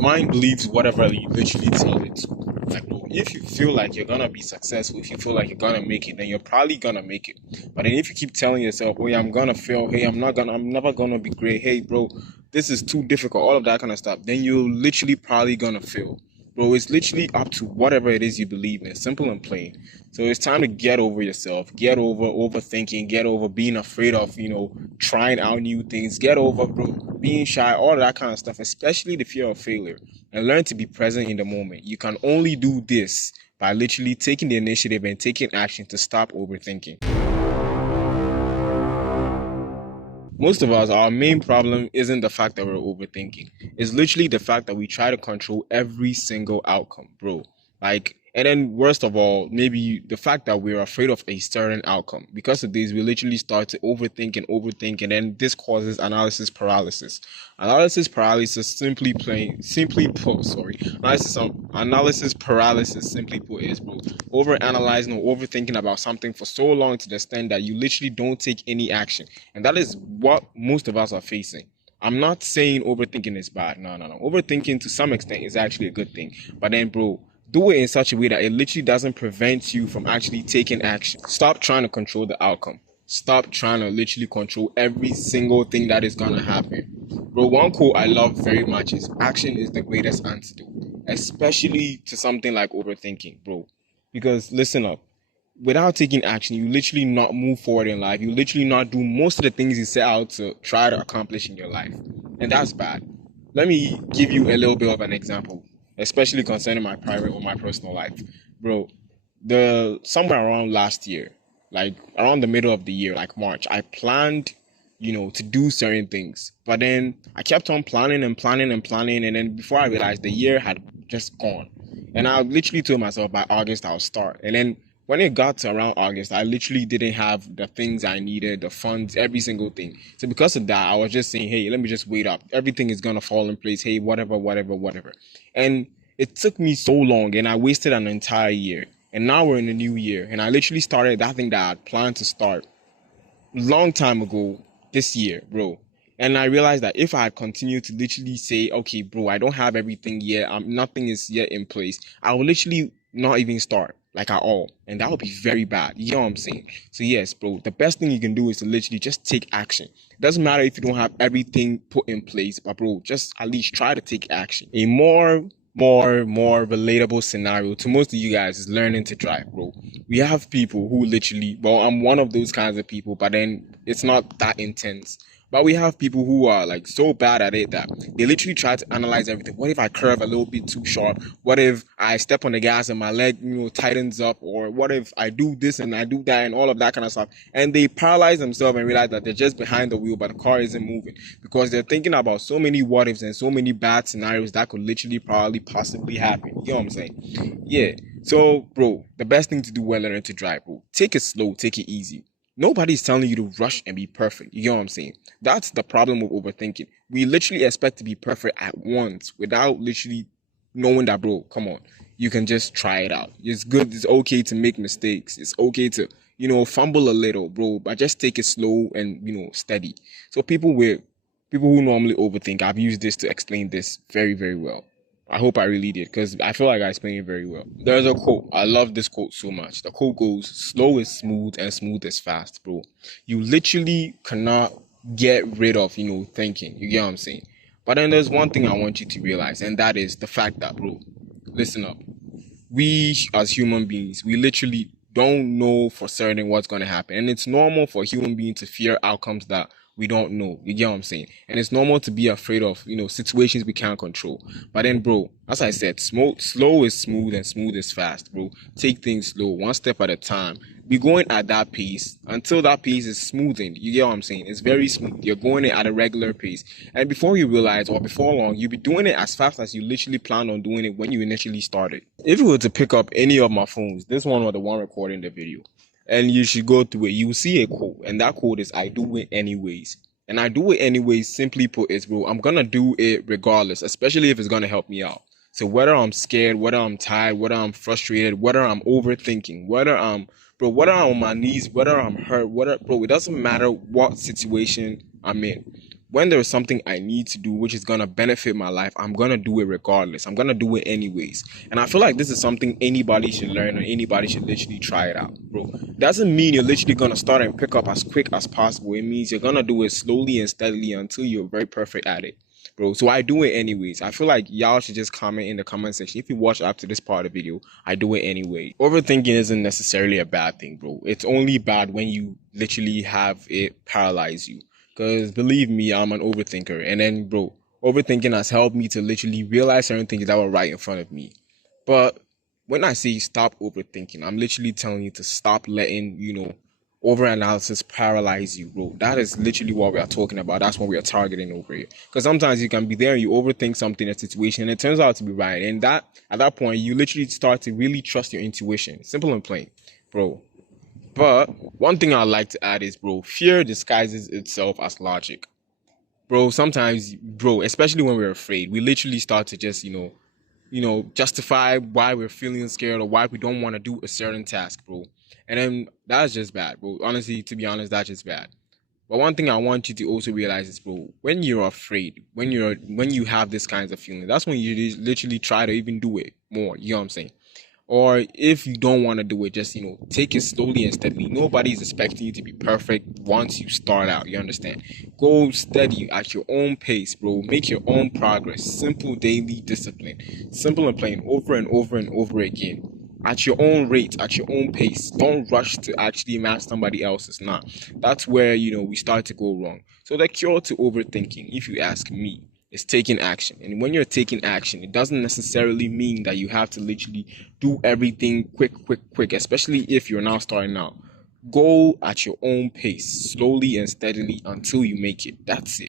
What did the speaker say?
your mind believes whatever you literally tell it to. Like, bro, if you feel like you're gonna be successful, if you feel like you're gonna make it, then you're probably gonna make it. But then if you keep telling yourself, oh yeah, I'm gonna fail, hey, I'm never gonna be great, hey bro, this is too difficult, all of that kind of stuff, then you're literally probably gonna fail. Bro, it's literally up to whatever it is you believe in. Simple and plain. So it's time to get over yourself, get over overthinking, get over being afraid of, trying out new things, get over, bro, being shy, all of that kind of stuff, especially the fear of failure, and learn to be present in the moment. You can only do this by literally taking the initiative and taking action to stop overthinking. Most of us, our main problem isn't the fact that we're overthinking. It's literally the fact that we try to control every single outcome, bro. And then worst of all, maybe the fact that we're afraid of a certain outcome. Because of this, we literally start to overthink, and then this causes analysis paralysis. Analysis paralysis, analysis paralysis, simply put, is, bro, overanalyzing or overthinking about something for so long to the extent that you literally don't take any action. And that is what most of us are facing. I'm not saying overthinking is bad. No. Overthinking to some extent is actually a good thing. But then, bro, do it in such a way that it literally doesn't prevent you from actually taking action. Stop trying to control the outcome. Stop trying to literally control every single thing that is going to happen. Bro, one quote I love very much is, action is the greatest antidote. Especially to something like overthinking, bro. Because listen up. Without taking action, you literally not move forward in life. You literally not do most of the things you set out to try to accomplish in your life. And that's bad. Let me give you a little bit of an example, especially concerning my private or my personal life. Bro, somewhere around last year, like around the middle of the year, like March, I planned, to do certain things. But then I kept on planning, and then before I realized, the year had just gone. And I literally told myself by August I'll start. And then when it got to around August, I literally didn't have the things I needed, the funds, every single thing. So because of that, I was just saying, hey, let me just wait up. Everything is going to fall in place. Hey, whatever. And it took me so long, and I wasted an entire year. And now we're in the new year. And I literally started that thing that I had planned to start long time ago this year, bro. And I realized that if I had continued to literally say, okay, bro, I don't have everything yet, nothing is yet in place, I would literally not even start, like, at all. And that would be very bad. You know what I'm saying? So yes, bro, the best thing you can do is to literally just take action. It doesn't matter if you don't have everything put in place, but bro, just at least try to take action. A more relatable scenario to most of you guys is learning to drive, bro. We have people who literally, well, I'm one of those kinds of people, but then it's not that intense. But we have people who are like so bad at it that they literally try to analyze everything. What if I curve a little bit too sharp? What if I step on the gas and my leg, tightens up? Or what if I do this and I do that and all of that kind of stuff? And they paralyze themselves and realize that they're just behind the wheel, but the car isn't moving because they're thinking about so many what ifs and so many bad scenarios that could literally probably possibly happen. You know what I'm saying? Yeah. So, bro, the best thing to do when learning to drive, bro, take it slow, take it easy. Nobody's telling you to rush and be perfect. You know what I'm saying? That's the problem with overthinking. We literally expect to be perfect at once without literally knowing that, bro, come on. You can just try it out. It's good. It's okay to make mistakes. It's okay to, fumble a little, bro, but just take it slow and, steady. So people who normally overthink, I've used this to explain this very, very well. I hope I really did, because I feel like I explained it very well. There's a quote. I love this quote so much. The quote goes, slow is smooth and smooth is fast, bro. You literally cannot get rid of, thinking. You get what I'm saying? But then there's one thing I want you to realize, and that is the fact that, bro, listen up. We as human beings, we literally don't know for certain what's going to happen. And it's normal for a human being to fear outcomes that we don't know. You get what I'm saying? And it's normal to be afraid of, situations we can't control. But then, bro, as I said, slow is smooth and smooth is fast, bro. Take things slow, one step at a time. Be going at that pace until that pace is smoothing. You get what I'm saying? It's very smooth. You're going it at a regular pace. And before you realize, or before long, you'll be doing it as fast as you literally planned on doing it when you initially started. If you were to pick up any of my phones, this one or the one recording the video, and you should go through it, you will see a quote. And that quote is, I do it anyways. And I do it anyways, simply put, is, bro, I'm going to do it regardless, especially if it's going to help me out. So whether I'm scared, whether I'm tired, whether I'm frustrated, whether I'm overthinking, whether I'm on my knees, whether I'm hurt, bro, it doesn't matter what situation I'm in. when there's something I need to do which is gonna benefit my life, I'm gonna do it regardless. I'm gonna do it anyways. And I feel like this is something anybody should learn, or anybody should literally try it out, bro. Doesn't mean you're literally gonna start and pick up as quick as possible. It means you're gonna do it slowly and steadily until you're very perfect at it, bro. So I do it anyways. I feel like y'all should just comment in the comment section. If you watch up to this part of the video, I do it anyway. Overthinking isn't necessarily a bad thing, bro. It's only bad when you literally have it paralyze you. Because believe me, I'm an overthinker. And then, bro, overthinking has helped me to literally realize certain things that were right in front of me. But when I say stop overthinking, I'm literally telling you to stop letting, overanalysis paralyze you, bro. That is literally what we are talking about. That's what we are targeting over here. Because sometimes you can be there and you overthink something, a situation, and it turns out to be right. And that, at that point, you literally start to really trust your intuition. Simple and plain, bro. But one thing I'd like to add is, bro, fear disguises itself as logic. Bro, sometimes, bro, especially when we're afraid, we literally start to just, justify why we're feeling scared or why we don't want to do a certain task, bro. And then that's just bad, bro. Honestly, to be honest, that's just bad. But one thing I want you to also realize is, bro, when you're afraid, when you have this kinds of feeling, that's when you literally try to even do it more. You know what I'm saying? Or if you don't want to do it, just, take it slowly and steadily. Nobody's expecting you to be perfect once you start out. You understand? Go steady at your own pace, bro. Make your own progress. Simple daily discipline. Simple and plain, over and over and over again. At your own rate, at your own pace. Don't rush to actually match somebody else's. Nah, that's where, we start to go wrong. So the cure to overthinking, if you ask me, is taking action. And when you're taking action, it doesn't necessarily mean that you have to literally do everything quick, especially if you're now starting out. Go at your own pace, slowly and steadily until you make it. That's it.